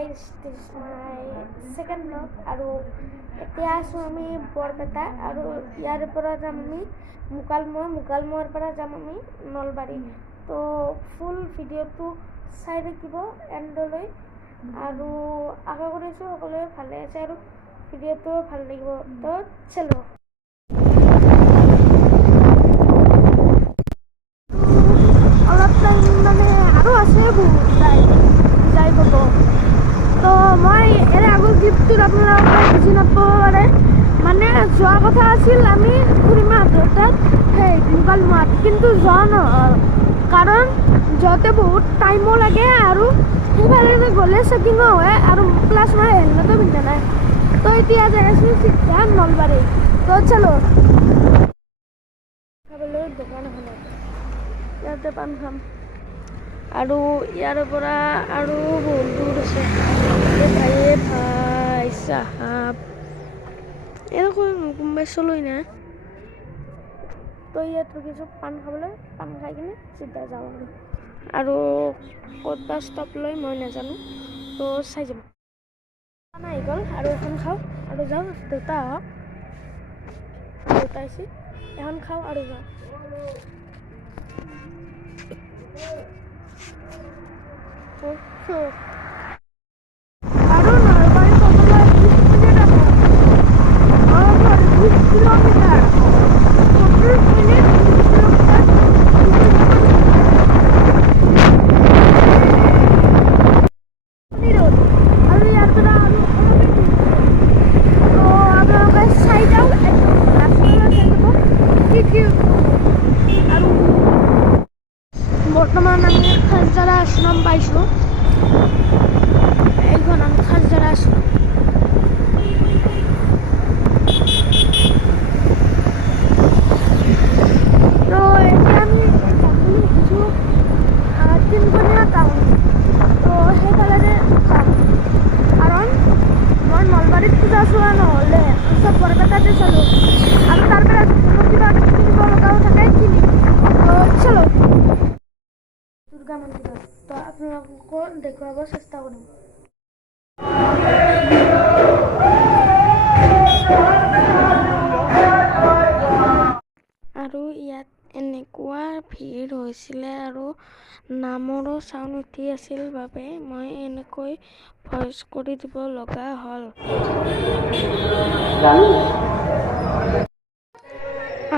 guys, this is my second vlog আৰু এতিয়া আছো আমি বৰপেটা আৰু ইয়াৰ পৰা যাম আমি মুকালমুৱাৰ পৰা যাম আমি নলবাৰী তো ফুল ভিডিঅ'টো চাই থাকিব এণ্ডলৈ আৰু আশা কৰিছোঁ সকলোৱে ভালে আছে আৰু ভিডিঅ'টো ভাল লাগিব তো চলো অলপ টাইম মানে আৰু আছে বহুত যাই পাব তো মই এনে আগৰ গিফ্টটোত আপোনালোকে বুজি নাপাব পাৰে মানে যোৱা কথা আছিল আমি খুৰীমাহঁতৰ তাত সেই মুকালমুৱাত কিন্তু যোৱা নহ'ল কাৰণ যোৱাতে বহুত টাইমো লাগে আৰু সেইফালে গ'লে চেকিঙো হয় আৰু প্লাছ মই হেলমেটো পিন্ধা নাই তো এতিয়া যাই আছোঁ চিধা নলবাৰী তো চলো খাবলৈ দোকান এখনত ইয়াতে পাণ খাম আৰু ইয়াৰ পৰা আৰু বহুত দূৰ আছে ভাই চাহাব এনেকৈ কোনোবাই চলৈ নাই তো ইয়াত ৰখিছোঁ পাণ খাবলৈ পাণ খাই কিনে চিধা যাওঁ আৰু ক'ত বা ষ্টপ লৈ মই নাজানো তো চাই যাম পাণ আহি গ'ল আৰু এখন খাওঁ আৰু যাওঁ দেউতা আহক দেউতা আহিছে এখন খাওঁ আৰু যাওঁ আৰু নলবাৰী ক'বলৈ 20 মিনিট আছে 20 কিলোমিটাৰ 40 মিনিট 20 কিলোমিটাৰ আৰু ইয়াৰ পৰা আৰু অলপ তো আপোনালোকে চাই যাওঁ একদম ৰাস্তালৈ চাই যাব কি আৰু বৰ্তমান আমি খাজজাৰা আশ্ৰম পাইছোঁ এইখন আমি খাজজাৰা আশ্ৰম তো এতিয়া আমি যাম বুলি ভাবিছোঁ তিনকণীয়া টাউন তো সেইফালে যাম কাৰণ মই নলবাৰীত পূজা চোৱা নহ'লে চব বৰপেটাতে চালোঁ আৰু তাৰ পৰা কিবা কিনিব লগাও থাকে কিনিম তো চলো দুৰ্গা মন্দিৰত তো আপোনালোকক দেখুৱাব চেষ্টা কৰিম আৰু ইয়াত এনেকুৱা ভিৰ হৈছিলে আৰু নামৰো চাউণ্ড উঠি আছিল বাবে মই এনেকৈ ভইচ কৰি দিব লগা হ'ল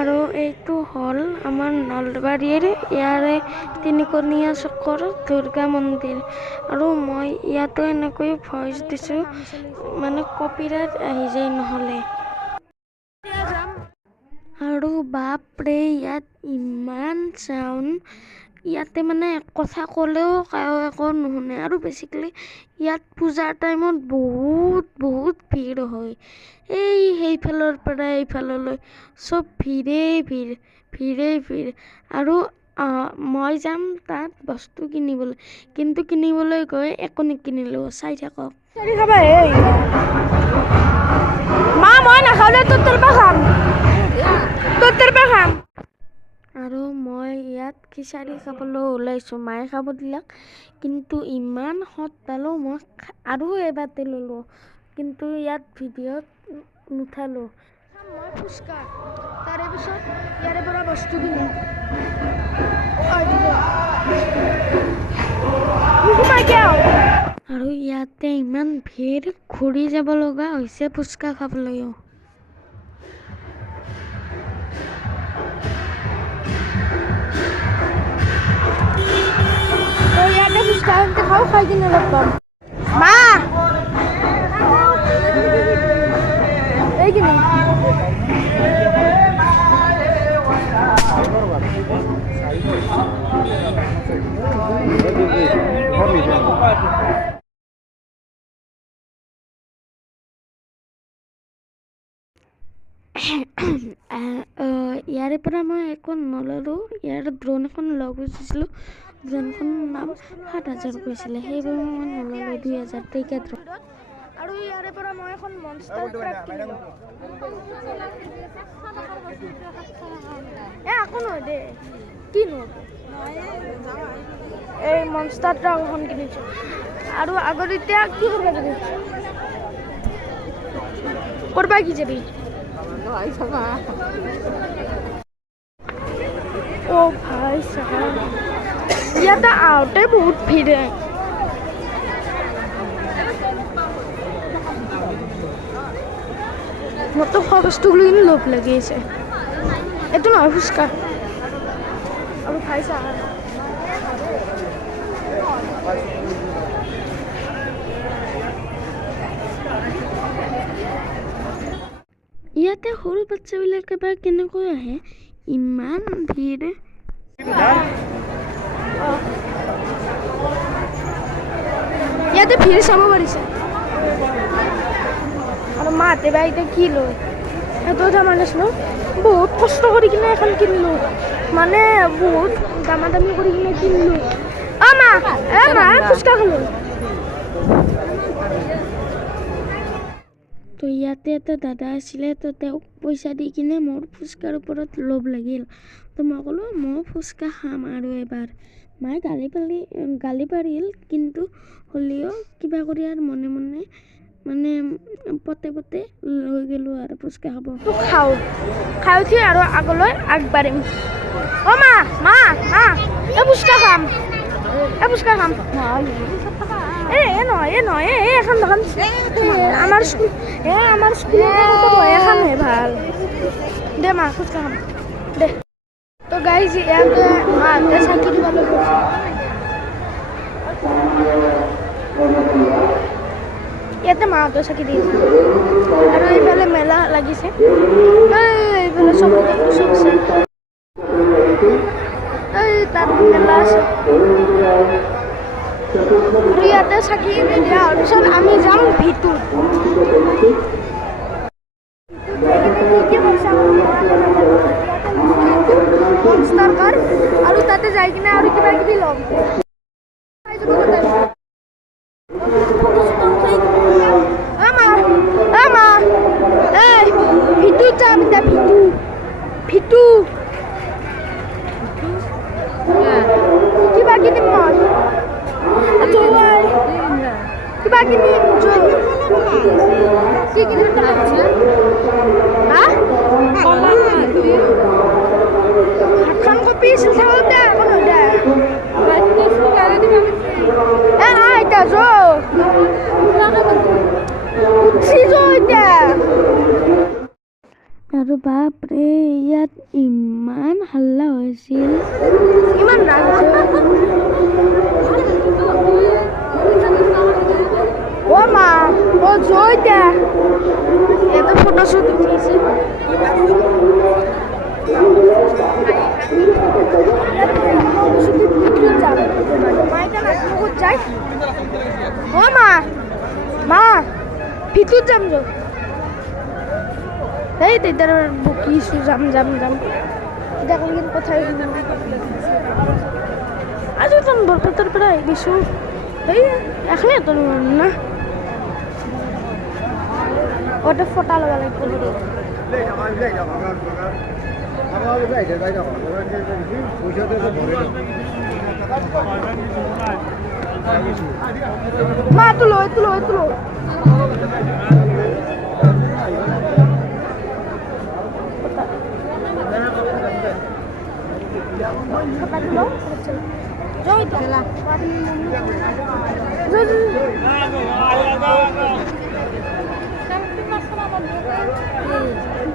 আৰু এইটো হ'ল আমাৰ নলবাৰীৰ ইয়াৰে তিনিকণীয়া চকৰ দুৰ্গা মন্দিৰ আৰু মই ইয়াতো এনেকৈ ভইচ দিছোঁ মানে কপিৰাইট আহি যায় নহ'লে আৰু বাপৰে ইয়াত ইমান চাউণ্ড ইয়াতে মানে কথা ক'লেও একো নুশুনে আৰু বেছিকেলি ইয়াত পূজাৰ টাইমত বহুত ভিৰ হয় সেইফালৰ পৰা এইফাললৈ চব ভিৰেই ভিৰ আৰু মই যাম তাত বস্তু কিনিবলৈ কিন্তু কিনিবলৈ গৈ একো নিকিনিলোঁ চাই থাকক মা মই নাখালে তোৰ পৰা খাম আৰু মই ইয়াত খিচাৰি খাবলৈ ওলাইছোঁ মায়ে খাব দিলাক কিন্তু ইমান সৎ পালোঁ মই আৰু এবাৰতে ল'লোঁ কিন্তু ইয়াত ভিডিঅ'ত নুঠালোঁ মই ফুচকা তাৰে পিছত ইয়াৰে পৰা বস্তু কিনিম আৰু ইয়াতে ইমান ভিৰ ঘূৰি যাব লগা হৈছে ফুচকা খাবলৈও ইয়াতে ফুচকা খাওঁ খাই কিনে লগ পাম মা এইখিনি ইয়াৰে পৰা মই একো নললোঁ ইয়াৰ ড্ৰোন এখন ল'ব খুজিছিলোঁ ড্ৰোনখনৰ নাম 7,000 কৈছিলে সেইবাবে মই নললোঁ 2,000 টকা ড্ৰোন আৰু ইয়াৰে পৰা মই এখন মনষ্টাৰ ট্ৰাক কিনিলোঁ একো নহয় দে কিনো এই মনষ্টাৰ ট্ৰাক এখন কিনিছোঁ আৰু আগত এতিয়া কি কৰিব যাবি কৰবা কি যাবি ओ भाई साहब ये तो आउटे बहुत भीड़ है मत तो खरच तो लेकिन लोभ लगे से ये तो ना फुसका अब भाई साहब ইয়াতে সৰু বাচ্চাবিলাকে বা কেনেকৈ আহে ইমান ভিৰ ইয়াতে ভিৰ চাব পাৰিছে আৰু মাহঁতে বা এতিয়া কি লয় সেইটো কথা মানিছিলোঁ বহুত কষ্ট কৰি কিনে এখন কিনিলোঁ মানে বহুত দামাদামি কৰি কিনে কিনিলোঁ মা ফুচকা খালোঁ তো ইয়াতে এটা দাদা আছিলে তো তেওঁক পইচা দি কিনে মোৰ ফুচকাৰ ওপৰত লোভ লাগিল তো মই ক'লোঁ মই ফুচকা খাম আৰু এবাৰ মায়ে গালি পাৰিল কিন্তু হ'লেও কিবা কৰি আৰু মনে মনে মানে পতে লৈ গ'লোঁ আৰু ফুচকা খাব তো খাই উঠি আৰু আগলৈ আগবাঢ়িম অ' মা এই ফুচকা খাম নহয় এখন দোকান আমাৰ স্কুলৰ এখনহে ভাল দে মা ফুচকা খাম দে তো গাইজ ইয়াতে মাহঁতে চাকি দিবলৈ গৈছে ইয়াতে মাহঁতে চাকি দি আছে আৰু এইফালে মেলা লাগিছে এইফালে চব আছে এই তাত মেলা আছে আৰু ইয়াতে চাকি দিয়া হোৱাৰ পিছত আমি যাম ভিতৰত মনষ্টাৰ কাৰ আৰু তাতে যাই কিনে আৰু কিবা কিবি ল'ম ভিতু যাম এতিয়া ভিতু কিবা কিনিম মই কিবা কিনিম কি কিনিম হাতখন কপি চাউল দে আকৌ নদে এতিয়া এতিয়া আৰু বাপৰে ইয়াত ইমান হাল্লা হৈছিল ইমান ৰাগ অ' মা অ' জয়তা ইয়াতে ফটোশ্বুট উঠিছে অ' মা ভিতৰত যাম এই তেতিয়াৰ বকিছোঁ যাম এতিয়া কিন্তু কথাই আজি তো বৰপেটাৰ পৰা আহি গৈছোঁ এই এখনে তো না ওটা ফটা লগা লাগিব মা তুলো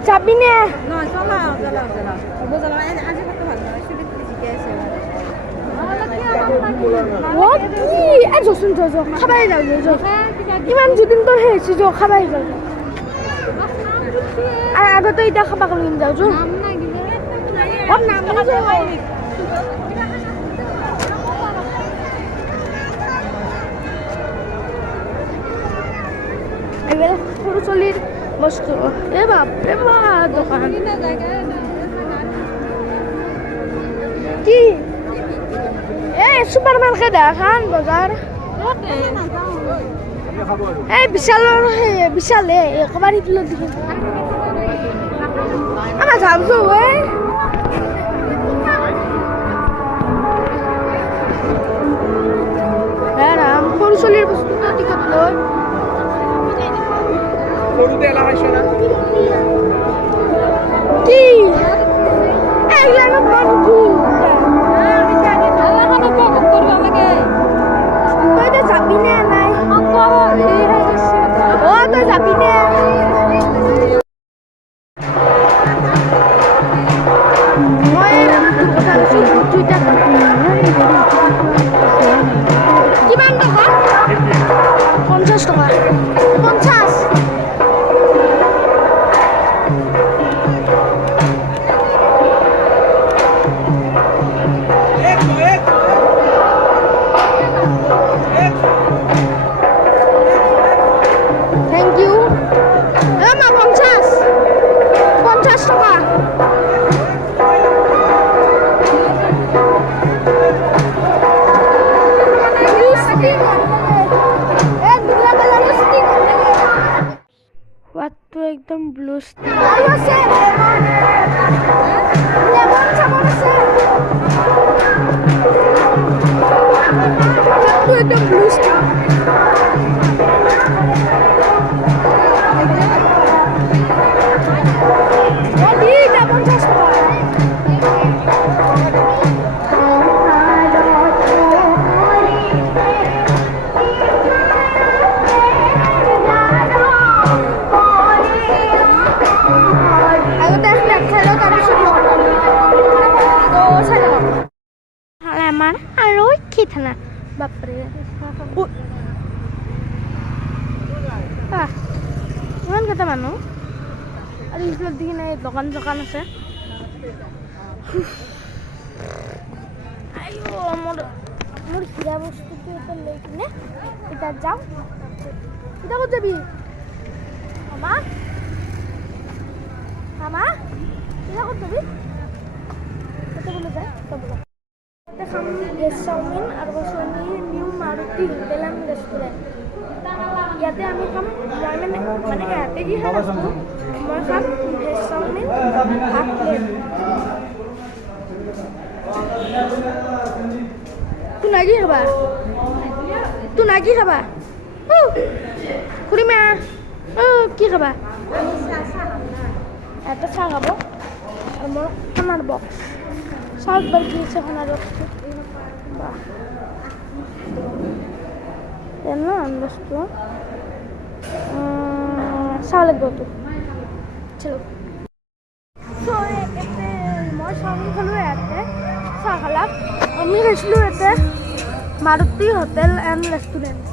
যাবি নে যচোন খাবাই যাওঁ ইমান যদিন তোৰ সেই হৈছে যো খাবাই যাওঁ আৰু আগতে এতিয়া খাবা কৰি যাওঁ যো এইবিলাক সৰু চলিৰ বস্তু এই বাপৰে বাপ দোকান কি এই সুপাৰ মাৰ্কেট এখন বজাৰ এই বিশালৰ বিশালে ক'ৰবাত সিটো দেখোন আমাৰ যামছো ঐ ৰাম সৰু চলিৰ বস্তু টিকট লৈ সৰুতে এলা খাইছ না কি এইগিলানো বন্ধ তই তো যাবি নে নাই তই যাবি নে মই কথা কৈছো কিমান টকা 50 টকা 50 Thank you. Mama 50 টাকা What একদম ব্লু স্টিক আছে লেমন চামন আছে একদম ব্লু স্টিক Kita baper ইমান কেইটা মানুহ আৰু ইফালে দেখি নাই দোকান আছে আইও মোৰ হিৰা বস্তুটো এটা লৈ কিনে এটা যাওঁ এটা ক'ত যাবি মামা মামা এটা ক'ত যাবি এটা বোলে যায় এটা বোলে খাম ভেজ চাওমিন আৰু new Maruti hotel and restaurant ইয়াতে আমি খাম মই মানে ইয়াতে কি খাই আছোঁ মই খাম ভেজ চাওমিন হাফ প্লেট তোৰ নাকি খাবা খুৰীমা কি খাবা এটা চাহ খাব আৰু মোৰ খানাৰ বক্স চাউল বাৰ কি আছে খানাৰ বক্সটো না বস্তু চাহ লাগব তো চলো মই চাওমিন খালোঁ ইয়াতে চাহ খালাম আমি খাইছিলোঁ ইয়াতে মাৰুতি হোটেল এণ্ড ৰেষ্টুৰেণ্ট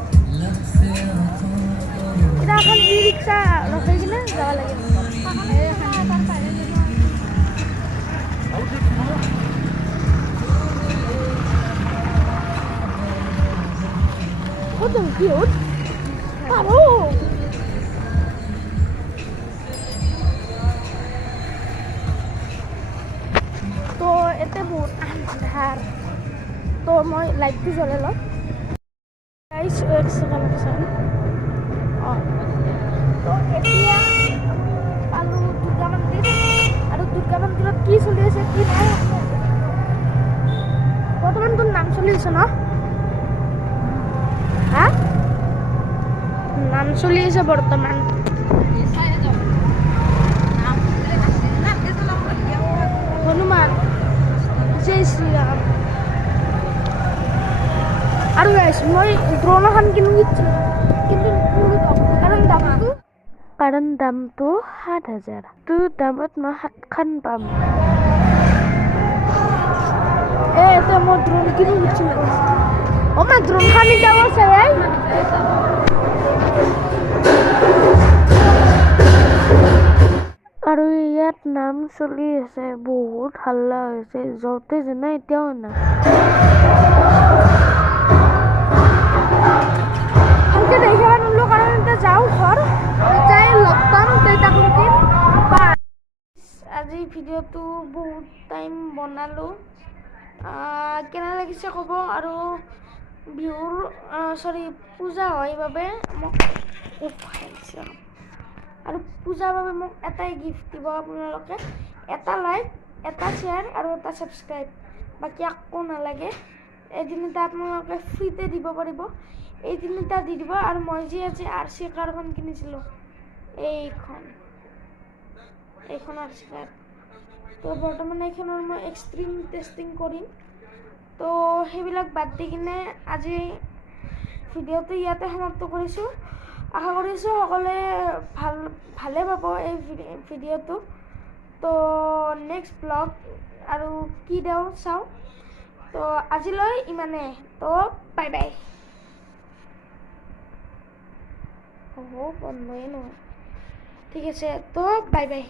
এতিয়া এখন ই ৰিক্সা ৰখাই কিনে যাব লাগে What the cute? Hello. তো এতে বহুত আন্ধাৰ তো মই লাইটটো জ্বলাই লওঁ গাইছ এক ছেকেণ্ড তো এতিয়া পালোঁ দুৰ্গা মন্দিৰ আৰু দুৰ্গা মন্দিৰত কি চলি আছে কি নাই বৰ্তমান তোৰ নাম চলি আছে ন হা নাম চলি আছে বৰ্তমান হনুমান জয় শ্ৰীৰাম আৰু গাইছ মই ড্ৰোন এখন কিনো কিন্তু কাৰণ দামটো 7,000 তোৰ দামত মই 7খন পাম এতিয়া মই ড্ৰোন কিনো my drone kami daw saya. আৰু ইয়াত নাম চলি আছে বহুত হাল্লা হৈছে যতে যেনে এতিয়াও না আনকে দেখা নলো কাৰণ এটা যাও ঘৰ যাই লগ পাম তাকলকে আজি ভিডিঅ'টো বহুত টাইম বনালো কেনে লাগিছে ক'ব আৰু বিহুৰ চৰি পূজা হয় বাবে মোক খাইছে আৰু পূজাৰ বাবে মোক এটাই গিফ্ট দিব আপোনালোকে, এটা লাইক, এটা শ্বেয়াৰ আৰু এটা ছাবস্ক্ৰাইব, বাকী একো নালাগে। এই তিনিটা আপোনালোকে ফ্ৰীতে দিব পাৰিব, এই তিনিটা দি দিব। আৰু মই যে আজি RC কাৰখন কিনিছিলোঁ, এইখন RC কাৰ, তো বৰ্তমান এইখনৰ মই এক্সট্ৰিম টেষ্টিং কৰিম। তো সেইবিলাক বাদ দি কিনে আজি ভিডিঅ'টো ইয়াতে সমাপ্ত কৰিছোঁ। আশা কৰিছোঁ সকলোৱে ভালে পাব এই ভিডিঅ'টো। তো নেক্সট ব্লগ আৰু কি দিওঁ চাওঁ। তো আজিলৈ ইমানে, তো বাই বাই। বন্ধই নহয়, ঠিক আছে, তো বাই বাই।